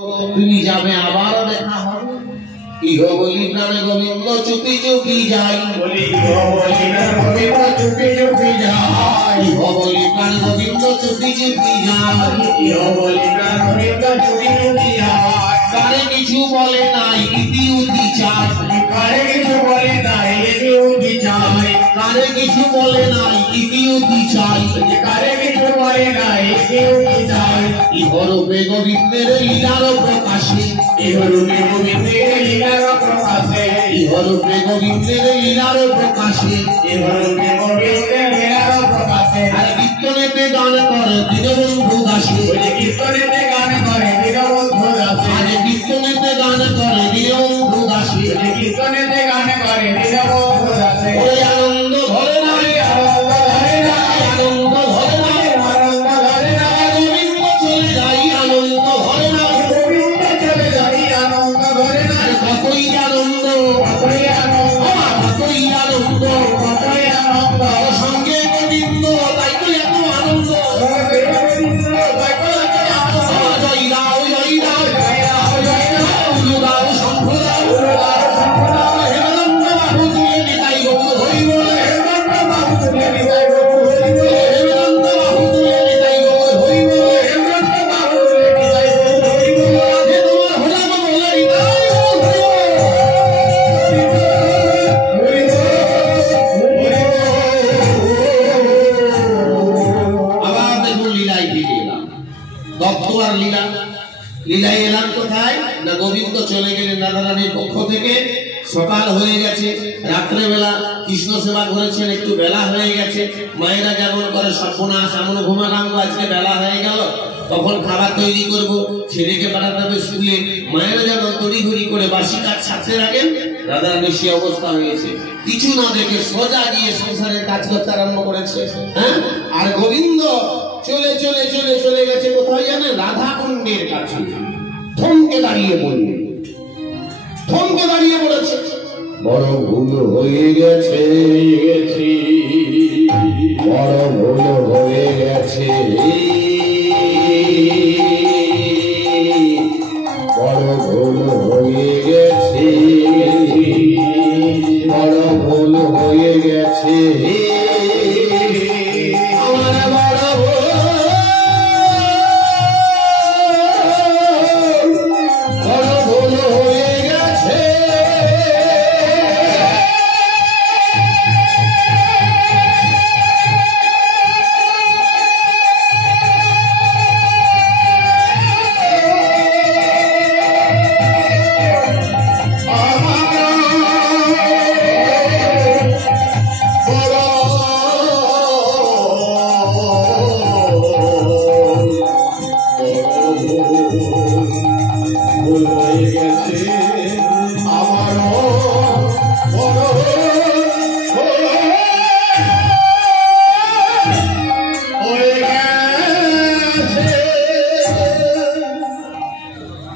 তুমি যাবে আবারও দেখা হবে। ইহ বলি প্রাণে গোবিন্দ চুপি চুপি যাই, বলি ইহ বলি প্রাণে গোবিন্দ চুপি চুপি যাই, ইহ বলি প্রাণে গোবিন্দ চুপি চুপি যাই, ইহ বলি প্রাণে গোবিন্দ চুপি চুপি যাই। কারে কিছু বলে নাই ইতি উতি চাই, কারে কিছু বলে নাই ইতি উতি চাই, কারে কিছু বলে নাই ইতি উতি চাই, কারে কিছু বলে নাই ইতি উতি চাই। ইহরূপে গোবিন্দের লীলার প্রকাশে, ইহরূপে গোবিন্দের লীলার প্রকাশে, ইহরূপে গোবিন্দের লীলার প্রকাশে, ইহরূপে গোবিন্দের লীলার প্রকাশে। আর কীর্তনেতে গান করে দীনবন্ধু দাসে, কীর্তনেতে গান করে দীনবন্ধু দাসে, আজ কীর্তনেতে গান করে দীনবন্ধু দাসে, কীর্তনেতে গান করে দীনবন্ধু দাসে। ওই আনন্দ ধরে না, আনন্দ ধরে না, আনন্দ ধরে না, আনন্দ ধরে না, গোবিন্দ চলে যাই আনন্দ ধরে না, গোবিন্দ চলে যাই আনন্দ ধরে না। কতই আনন্দ, কতই আনন্দ, কতই আনন্দ, কতই আনন্দ, সঙ্গে গোবিন্দ তাই তো এত আনন্দ, গোবিন্দ তাই তো এত আনন্দ। জয় রাও জয় রাও জয় রাও জয় রাও, উলু দাও শঙ্খ দাও, উলু দাও শঙ্খ দাও, হেমন্ত বাহু তুলে নিতাই গৌর হরি বলে, হেমন্ত বাহু তুলে নিতাই গৌর হরি বলে, হেমন্ত বাহু তুলে নিতাই গৌর হরি বলে, হেমন্ত বাহু তুলে নিতাই গৌর হরি বলে। হে তোমার হলাম বলে নিতাই গৌর হরি বলে, হরি বলে, হরি বলে। আবার দেখুন লীলায় ফিরে এলাম। দত্ত আর লীলা, লীলায় এলাম কোথায় না গোবিন্দ চলে গেলেন রাধারানীর পক্ষ থেকে। সকাল হয়ে গেছে, রাত্রেবেলা কৃষ্ণ সেবা করেছেন, একটু বেলা হয়ে গেছে। মায়েরা যেমন করে সর্বনাশ এমন ঘুমালাম, আজকে বেলা হয়ে গেল, তখন খাবার তৈরি করব, ছেলেকে পাঠাতে হবে স্কুলে। মায়েরা যেন তড়িঘড়ি করে বাসি কাজ ছাড়তে রাখেন, রাধারানীর সে অবস্থা হয়েছে। কিছু না দেখে সোজা গিয়ে সংসারের কাজ করতে আরম্ভ করেছে। হ্যাঁ, আর গোবিন্দ চলে চলে চলে চলে গেছে কোথায় জানেন? রাধা কুণ্ডের কাছে। থমকে দাঁড়িয়ে পড়লেন, থমকে দাঁড়িয়ে পড়েছে, বড় ভুল হয়ে গেছে, বড় ভুল হয়ে গেছে, বড় ভুল হয়ে গেছে, বড় ভুল হয়ে গেছে, আমার বড় ভুল, বড় ভুল হয়ে গেছে।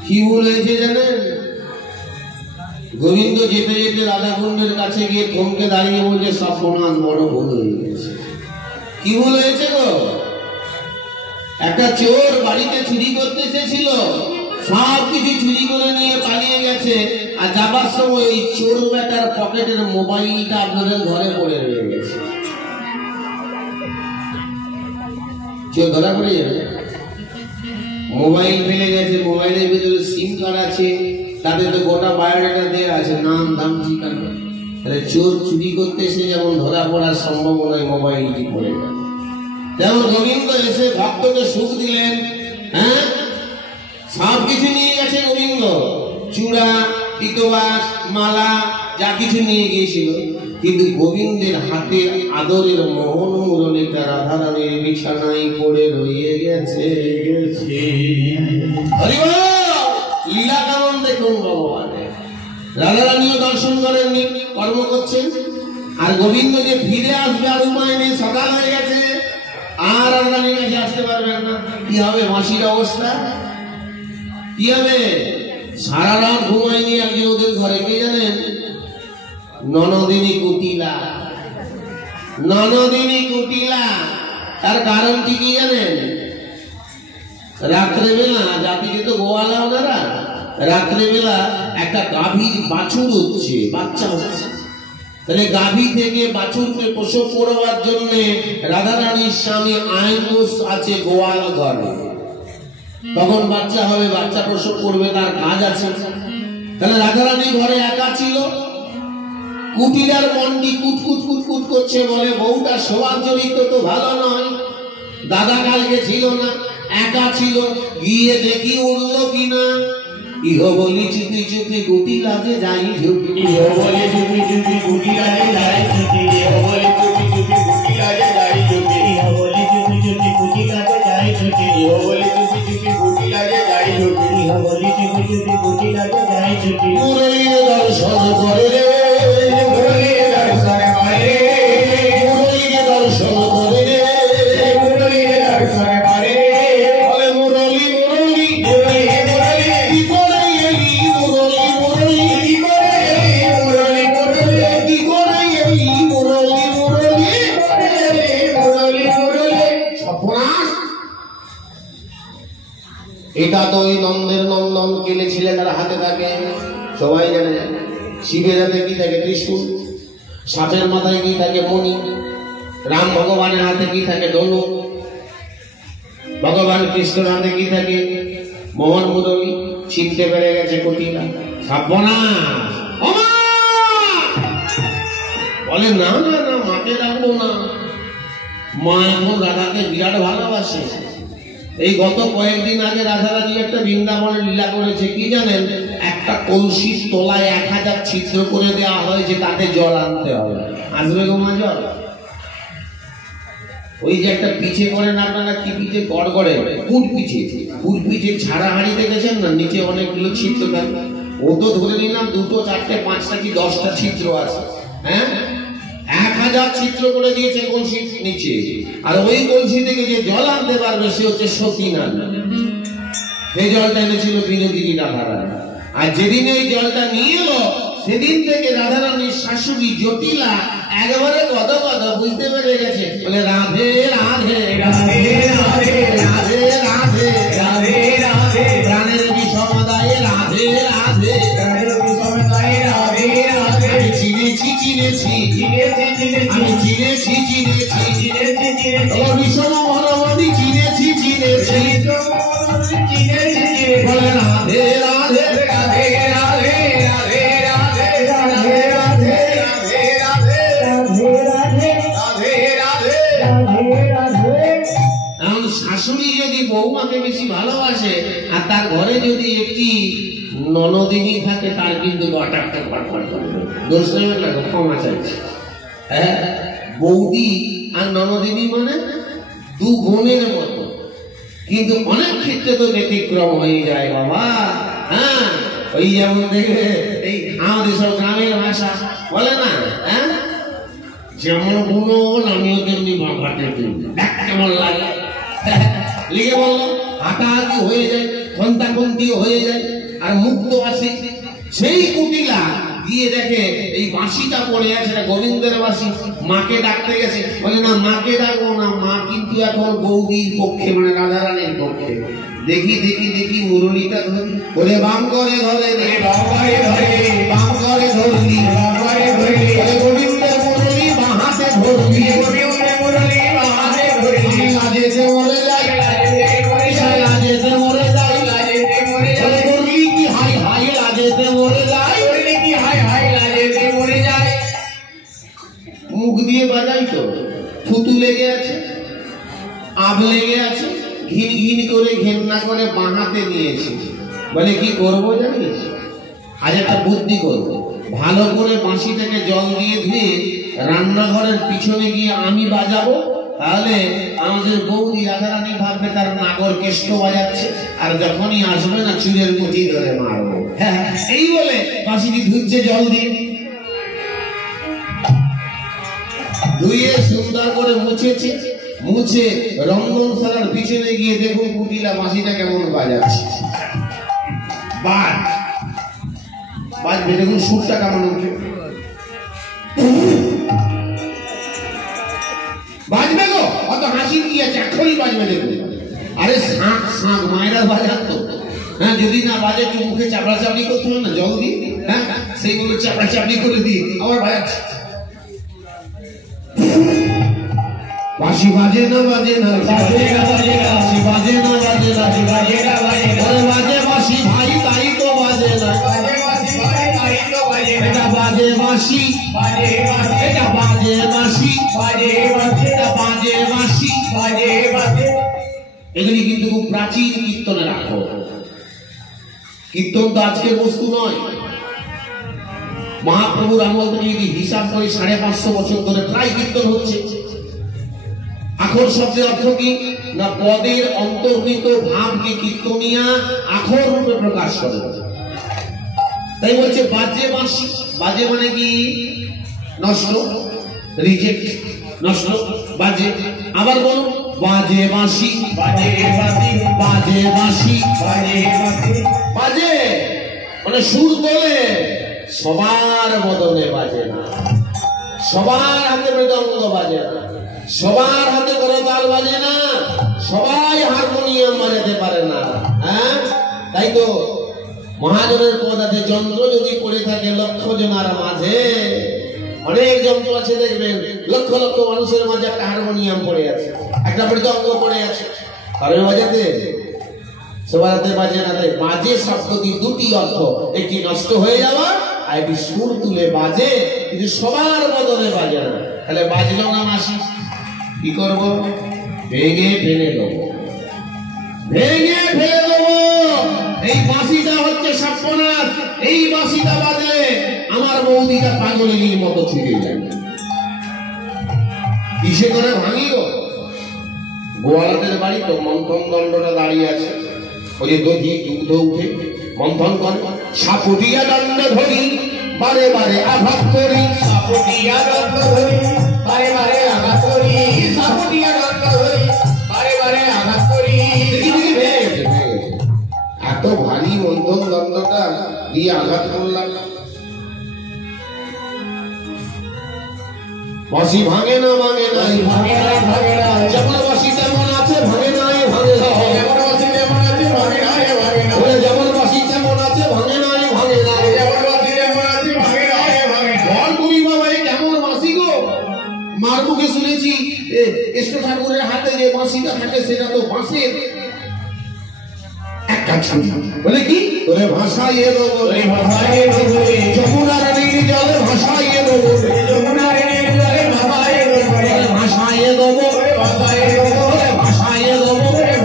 কি বলেছে জানেন? গোবিন্দ যেতে যেতে রাধাকুণ্ডের কাছে গিয়ে থমকে দাঁড়িয়ে বলছে, সর্বনাশ, বড় ভুল হয়ে গেছে। কি ভুল হয়েছে গো? একটা চোর বাড়িতে চুরি করতে এসেছিল, সব কিছু চুরি করে নিয়ে পালিয়ে গেছে, আর যাবার সময় ওই চোর বেটার পকেটের মোবাইলটা আপনাদের ঘরে পড়ে রয়ে গেছে। চোর ধরা পড়ে যাবে, মোবাইল ফেলে গেছে, মোবাইলের ভিতরে সিম কার্ড আছে, তাতে তো গোটা বায়োডাটা দেওয়া আছে, নাম দাম ঠিকানা। তাহলে চোর চুরি করতে এসে যেমন ধরা পড়ার সম্ভাবনায় মোবাইলটি পড়ে গেল, তেমন গোবিন্দ এসে ভক্তকে সুখ দিলেন। হ্যাঁ, সব কিছু নিয়ে গেছে গোবিন্দ, চূড়া, পিতবাস, মালা, যা কিছু নিয়ে গিয়েছিল, কিন্তু গোবিন্দের হাতে আদরের মোহন মুরলীটা রাধারানীর বিছানায় পড়ে রয়ে গেছে। লীলা কেমন দেখুন ভগবানের। রাধারানীও দর্শন করেননি, কর্ম করছেন, আর গোবিন্দ যে ফিরে আসবে আর উপায় নেই, সকাল হয়ে গেছে, আর রাধারানীর কাছে আসতে পারবেন না। কি হবে মাসির অবস্থা? কি হবে? সারা রাত ঘুমায়নি একজন ওদের ঘরে, কে জানেন? ননদিনী কুটিলা। ননদিনী কুটিলা, তার কারণ কি জানেন? রাত্রেবেলা জাতিকে তো গোয়ালা ওনারা, রাত্রেবেলা একটা গাভীর বাছুর হচ্ছে, বাচ্চা হচ্ছে। তাহলে গাভী থেকে বাছুরকে প্রসব করবার জন্য রাধারানীর স্বামী আইনদোষ আছে গোয়াল ঘরে। তখন বাচ্চা হবে, বাচ্চা প্রসব করবে, তার কাজ আছে। তাহলে রাধারানী ঘরে একা ছিল। কুটিলার মন্ডি কুটকুট কুটকুট করছে, বলে বউটা সবার চরিত্র তো ভালো নয়। দাদা কালকে ছিল না, একা ছিল, গিয়ে দেখি উঠলো কিনা। ইহ বলি চুপি চুপি গুটি লাগে যাই ঝুঁকি, ইহ বলি চুপি চুপি গুটি লাগে যাই ঝুঁকি, ইহ বলি চুপি চুপি গুটি লাগে যাই ঝুঁকি, ইহ বলি চুপি চুপি গুটি লাগে যাই ঝুঁকি, ইহ বলি চুপি চুপি গুটি লাগে যাই ঝুঁকি, ইহ বলি চুপি চুপি গুটি লাগে যাই ঝুঁকি। মুরলীর দর্শন করে রে, মুরলীর দর্শন করে রে, মুরলীর দর্শন করে রে, মুরলীর দর্শন করে রে। বলে মুরলী মুরলী মুরলী মুরলী কি করে এলি, মুরলী মুরলী কি করে এলি, মুরলী মুরলী কি করে এলি, মুরলী মুরলী কি করে এলি, মুরলী মুরলী। সর্বনাশ! এটা তো ওই নন্দের নন্দন কেলে ছেলেটার হাতে থাকে, সবাই জানে। শিবের হাতে কি থাকে, ত্রিশূল। সাপের মাথায় কি থাকে, মণি। রাম ভগবানের হাতে কি থাকে, ধনুক। ভগবান কৃষ্ণের হাতে কি থাকে, মোহন মুরলী। ছিনতে পেরে গেছে কটিলা। সর্বনাশ! বলে না না না, মাকে ডাকবো না। মা এখন রাধাকে বিরাট ভালোবাসে। এই গত কয়েকদিন আগে রাধারানী একটা বৃন্দাবনের লীলা করেছে, কি জানেন? একটা কলসির তলায় 1000 ছিদ্র করে দেওয়া হয়েছে, তাতে জল আনতে হবে। আসবে গো মা জল? ওই যে একটা পিঠে করেন আপনারা, কি পিঠে গড় করে, পুর পিঠে। পুর পিঠে ছাড়া হাঁড়ি দেখেছেন না, নিচে অনেকগুলো ছিদ্র থাকে। ও তো ধরে নিলাম 2, 4, 5টা কি 10টা ছিদ্র আছে। হ্যাঁ, 1000 ছিদ্র করে দিয়েছে কলসির নিচে। আর ওই কলসি থেকে যে জল আনতে পারবে সে হচ্ছে সতীনাথ। সেই জলটা এনেছিল বিনোদিনী রাধারানী। আর যেদিন ওই জলটা নিয়ে এলো, সেদিন থেকে রাধারানীর শাশুড়ি জটিলা একেবারে কত বুঝতে পেরে গেছে। বলে রাধে রাধে রাধে রাধে রাধে রাধে রাধে রাধে, প্রাণের বিষমদায়ে রাধে রাধে, প্রাণের বিষমদায়ে রাধে রাধে। আমি চিনেছি চিনেছি চিনেছি চিনেছি, আমি চিনেছি চিনেছি চিনেছি চিনেছি, ও বিষম মনোমণি চিনেছি চিনেছি চিনেছি। বলে রাধে রাধে রাধে রাধে রাধে রাধে রাধে রাধে রাধে রাধে রাধে রাধে রাধে। এখন শাশুড়ি যদি বৌমাকে বেশি ভালোবাসে, আর তার ঘরে যদি একটি ননদিনী থাকে, তার কিন্তু গটারটা পাটপাট করবে। দোষ নেবেন না, ক্ষমা চাইছে। হ্যাঁ, বৌদি আর ননদিনী মানে 2 বোনের মতো, কিন্তু অনেক ক্ষেত্রে তো ব্যতিক্রম হয়ে যায় বাবা। হ্যাঁ, ওই যেমন দেখবে এই আমাদের সব গ্রামের ভাষা বলে না, হ্যাঁ, যেমন বুনো আমিও তেমনি বাঁকাটে কেমন লাগে, লিখে বললো হাঁটাহাঁটি হয়ে যায়, খন্তাখন্তি হয়ে যায়, আর মুক্ত আসে। সেই কুটিলা গিয়ে দেখে এই বাঁশিটা পড়ে আছে, গোবিন্দের বাঁশি। মাকে ডাকতে গেছে, বলে না মাকে ডাকবো না, মা কিন্তু এখন বৌদির পক্ষে, মানে রাধারানীর পক্ষে। দেখি দেখি দেখি মুরলীটা ধরি, বলে বাম করে ধরে, বাম করে ধরে, বাম করে ধরলি, বাম করে ধরলি, গোবিন্দের মুরলী বাঁ হাতে ধরলি, গোবিন্দের মুরলী বাঁ হাতে ধরলি। লাজেতে মরে যাই, লাজেতে মরে যাই, লাজেতে মরে যাই, করলি কি হাই হাই, লাজেতে মরে যাই, করলি কি হাই হাই, লাজেতে মরে যাই। মুখ দিয়ে বাজাই তো, থুতু লেগে আছে, আব লেগে আছে, ঘিন ঘিন করে ঘেন্না করে বাঁহাতে নিয়েছে। বলে কি করবো জানিস? আজ একটা বুদ্ধি করবো, ভালো করে বাঁশি থেকে জল দিয়ে ধুয়ে রান্নাঘরের পিছনে গিয়ে আমি বাজাবো, তাহলে আমাদের বৌদি রাধারানী ভাববে তার নাগর কেষ্ট বাজাচ্ছে, আর যখনই আসবে না চুলের মুঠি ধরে মারবো। হ্যাঁ, এই বলে বাঁশিটি ধুচ্ছে জল দিয়ে, ধুয়ে সুন্দর করে মুছেছে। মুছে রঙ্গনশালার পিছনে গিয়ে দেখুন কুটিলা বাঁশিটা কেমন বাজাচ্ছে। বাজবে, দেখুন সুরটা কেমন উঠে, বাজবে গো, অত হাসি কি আছে, এখনই বাজবে দেখুন। আরে শাঁখ শাঁখ মায়েরা বাজাতো। হ্যাঁ, যদি না বাজে একটু মুখে চাপড়া চাপড়ি করতে হবে না, জল দিয়ে, হ্যাঁ সেইগুলো চাপড়া চাপড়ি করে দিয়ে আবার বাজাচ্ছে। বাঁশি বাজে না বাজে না, বাজে না বাজে না, বাজে না বাজে না, বাজে না বাজে না, বাজে বাঁশি ভাই তাই তো বাজে না, বাজে বাঁশি ভাই তাই তো বাজে না, এটা বাজে বাঁশি, বাজে বাঁশি, এটা বাজে বাঁশি, বাজে বাঁশি, এটা বাজে বাঁশি, বাজে বাঁশি। এগুলি কিন্তু খুব প্রাচীন কীর্তনের আখর। কীর্তন তো আজকের বস্তু নয়। মহাপ্রভুর আমল থেকে যদি হিসাব করে 550 বছর ধরে প্রায় কীর্তন হচ্ছে। আখর শব্দের অর্থ কি না, পদের অন্তর্নিহিত ভাবকে কীর্তনিয়া আখর রূপে প্রকাশ করে। তাই বলছে বাজে বাঁশি। বাজে মানে কি নষ্ট, রিজেক্ট, নষ্ট, বাজে। আবার বলুন বাজে বাঁশি, বাজে বাঁশি, বাজে বাঁশি, বাজে বাঁশি, বাজে মানে সুর তোলে, সবার বদলে বাজে না, সবার হাতে মৃদঙ্গ বাজে না, সবার হাতে করতাল বাজে না, সবাই হারমোনিয়াম বাজাতে পারে না। হ্যাঁ, তাই তো মহাজনের পদাতে যন্ত্র যদি পড়ে থাকে লক্ষ জনার মাঝে, অনেক যন্ত্র আছে দেখবেন, লক্ষ লক্ষ মানুষের মাঝে একটা হারমোনিয়াম পড়ে আছে, একটা মৃদঙ্গ পড়ে আছে, কারণ বাজাতে সবার হাতে বাজে না। তাই বাজে শব্দটি দুটি অর্থ, একটি নষ্ট হয়ে যাওয়া আর একটি সুর তুলে বাজে, কিন্তু সবার বদলে বাজে না। তাহলে বাজলো না মাসি, কি করব? ভেঙে ফেলে দেবো, ভেঙে ফেলে দেবো। এই বাঁশিটা হচ্ছে সর্বনাশ। এই বাঁশিটা বাজলে আমার বৌদিটা পাগলের মতো ছুটে যাবে। কিসে করে ভাঙিও? গোয়ালাদের বাড়ি তো মন্থন দণ্ডটা দাঁড়িয়ে আছে, ওই যে দধি দুগ্ধ উঠে মন্থন করে, সাপুটিয়া দণ্ড ধরি বারে বারে আঘাত করি, সাপুটিয়া দণ্ড ধরি বারে বারে আঘাত করি, সাপুটিয়া দণ্ড ধরি বারে বারে আঘাত করি। এত ভারী মন্থন দণ্ডটা দিয়ে আঘাত করলাম। বাঁশি ভাঙে না, ভাঙে নাই, ভাঙে না, ভাঙে না, যেমন বাঁশি তেমন আছে, ভাঙে নাই, ভাঙে না, যেমন বাঁশি তেমন আছে, ভাঙে নাই, ভাঙে না, যেমন বাঁশি তেমন আছে, ভাঙে নাই, ভাঙে না, যেমন বাঁশি তেমন আছে, ভাঙে নাই, ভাঙে না। বল কবি বাবা, এই কেমন বাঁশি গো? মার মুখে শুনেছি কৃষ্ণ ঠাকুরের হাতে যে বাঁশিটা থাকে সেটা তো বাঁশের একটা ছবি। বলে কি তোরে ভাষাইয়ে দেবো, ভাষাইয়ে দেবো, যমুনার নীল জলে ভাষাইয়ে দেবো, যমুনার নীল জলে ভাষাইয়ে দেবো, ভাষাইয়ে দেবো, ভাষাইয়ে দেবো, ভাষাইয়ে দেবো,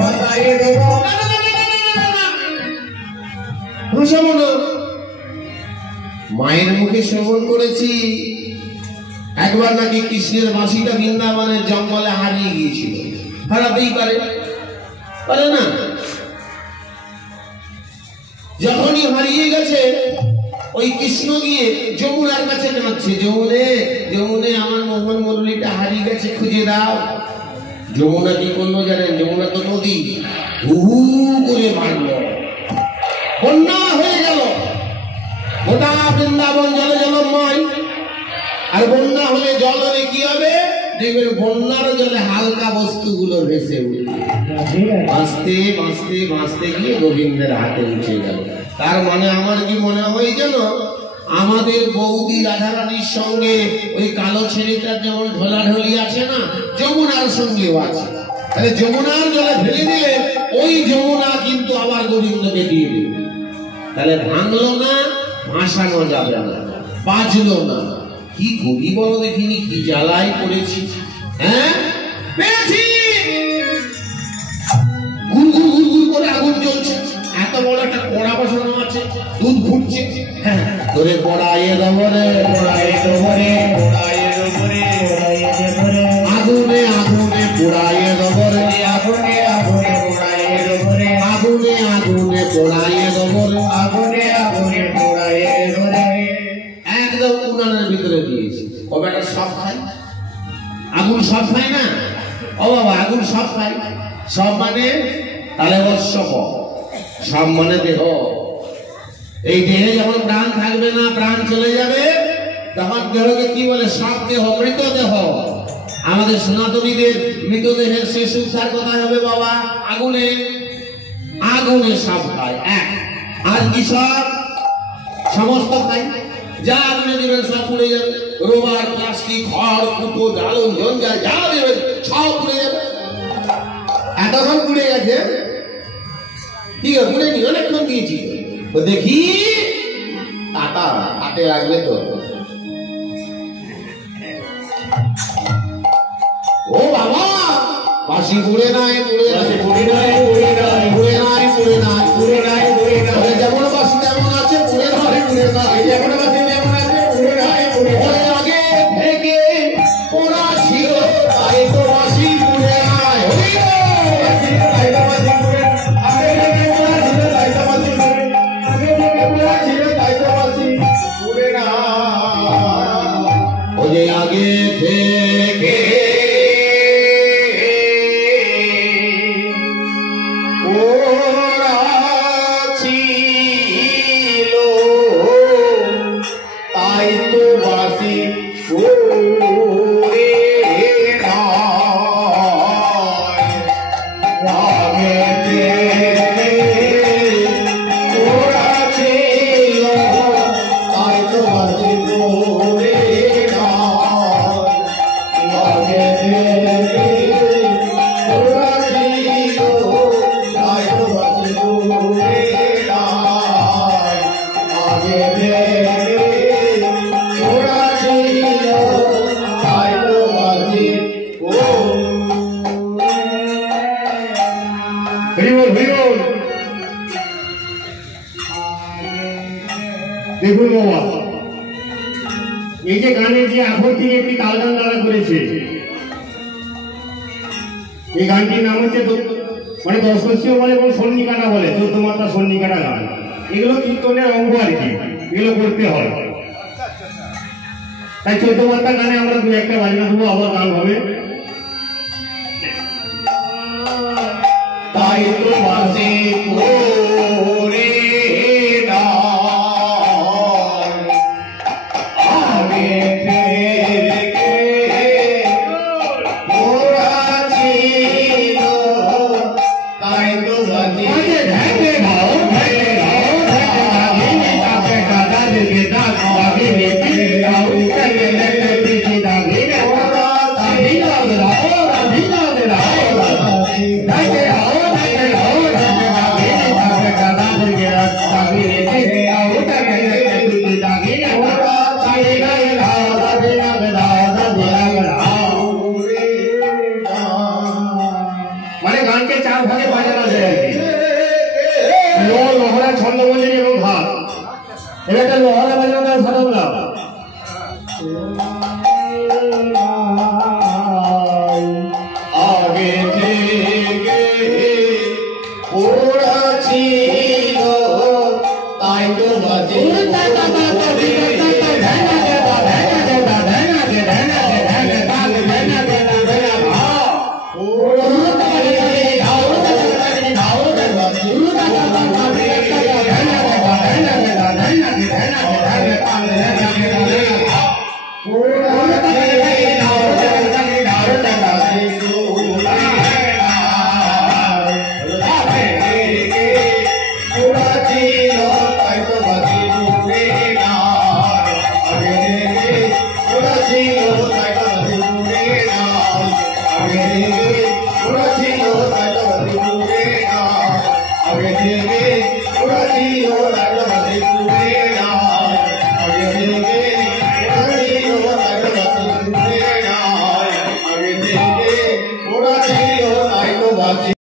ভাষাইয়ে দেবো। ভাষাবো না। মায়ের মুখে শ্রবণ করেছি একবার নাকি কৃষ্ণের বাঁশিটা বৃন্দাবনের জঙ্গলে হারিয়ে গিয়েছিল। হারাতেই পারে, পারে না? যখনই হারিয়ে গেছে ওই কৃষ্ণ গিয়ে যমুনার কাছে কাঁদছে, যমুনে যমুনে আমার মোহন মুরলীটা হারিয়ে গেছে, খুঁজে দাও। যমুনা কি করলো জানেন? যমুনা তো নদী, হু করে মারল, বন্যা হয়ে গেল, গোটা বৃন্দাবন জলে জলময়। আর বন্যা হলে জল হলে কি হবে? দেখবেন বন্যার জলে হালকা বস্তুগুলো ভেসে উঠবে, ভাসতে ভাসতে ভাসতে গিয়ে গোবিন্দের হাতে উঠে গেল। তার মানে আমার কি মনে হয় যেন আমাদের বৌদি রাধারানীর সঙ্গে ওই কালো ছেলেটার যেমন ঢোলাঢলি আছে না, যমুনার সঙ্গেও আছে। তাহলে যমুনার জলে ফেলে দিলে ওই যমুনা কিন্তু আবার গোবিন্দকে দিয়ে দেবে। তাহলে ভাঙলো না, ভাসানো যাবে না, বাজলো না। কি কবি বলো দেখিনি, কি জ্বালায় পড়েছি। হ্যাঁ, পেয়েছি। গুড় গুড় গুড় গুড় করে আগুন জ্বলছে, এত বড় একটা কড়া বসানো আছে, দুধ ফুটছে। হ্যাঁ, তোরে পড়াইয়ে দেবো রে, পড়াইয়ে দেবো রে, পড়াইয়ে দেবো রে, পড়াইয়ে দেবো রে, আগুনে আগুনে পড়াইয়ে দেবো রে, আগুনে আগুনে পড়াইয়ে দেবো রে, আগুনে আগুনে পড়াইয়ে দেবো রে, আগুনে আগুনে পড়াইয়ে দেবো রে। একদম উনানের ভিতরে দিয়েছি। ও বেটা সব খাই, আগুন সব খায় না? ও বাবা, আগুন সব খাই। সব মানে তাহলে বৎসব, সব মানে দেহ। এই দেহে যখন প্রাণ থাকবে না, প্রাণ চলে যাবে, তখন দেহকে কি বলে? সব দেহ, মৃত দেহ। আমাদের সনাতনীদের মৃতদেহের শেষ উদ্ধার কোথায় হবে বাবা? আগুনে। আগুনে সব খায় এক। আর কি সব? সমস্ত খায়। যা আগুনে দেবেন সব পুড়ে যাবে। রোবার, প্লাস্টিক, খড়, কুটো, জ্বালন, জঞ্জাল যা দেবেন সব পুড়ে যাবে। এতক্ষণ পুড়ে গেছে, ঠিক আছে পুড়ে নি, অনেকক্ষণ দিয়েছি তো দেখি টাটা হাতে লাগবে তো। ও বাবা, বাসি পুড়ে নাই, পুড়ে নাই, পুড়ে নাই, পুড়ে নাই, পুড়ে নাই, পুড়ে নাই, পুড়ে নাই, পুড়ে নাই, যেমন বাসি তেমন আছে, পুড়ে নাই, পুড়ে নাই, যেমন বাসি তেমন আছে, পুড়ে নাই, পুড়ে নাই। আগে থেকে পোড়া ছিল তাই তো বাসি পুড়ে নাই। তাই তো বাসি পুড়ে, আগে থেকে পোড়া ছিল তাই তো বাসি পুড়ে, আগে থেকে পোড়া ছিল তাই তো বাসি পুড়ে না। ও যে আগে থেকে দেখুন বাবা, এই যে গানের যে এখন থেকে একটি তাল গান দ্বারা করেছে, এই গানটির নাম হচ্ছে মানে দশকর্ষীয় বলে এবং সন্নিকাটা বলে, 14 মাত্রা সন্নিকাটা গান। এগুলো কীর্তনের অঙ্গ আর কি, এগুলো করতে হয়। তাই 14 মাত্রা গানে আমরা দু একটা বাজনা দেবো, আবার গান হবে। তাই তো বাসে মানে গানকে 4 ভাগে বাজানো যায় আর কি। লো, লহরা, ছন্দমঞ্জরি এবং ভাব। এটা একটা লহরা বাজানো সাধারণ আগে থেকে ওরা ছিল তাই তো বাজে Ora